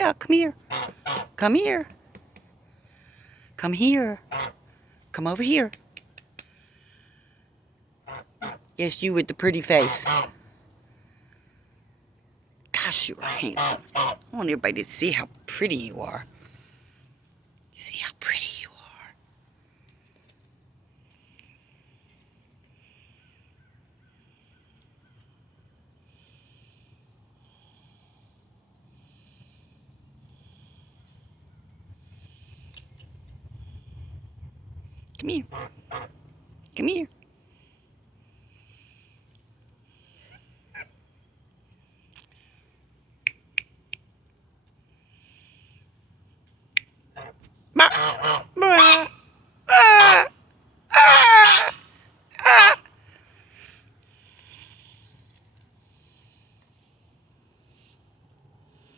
Yeah, come here. Come here. Come here. Come over here. Yes, you with the pretty face. Gosh, you are handsome. I want everybody to see how pretty you are. See how pretty you are. Come here. Come here. Bah.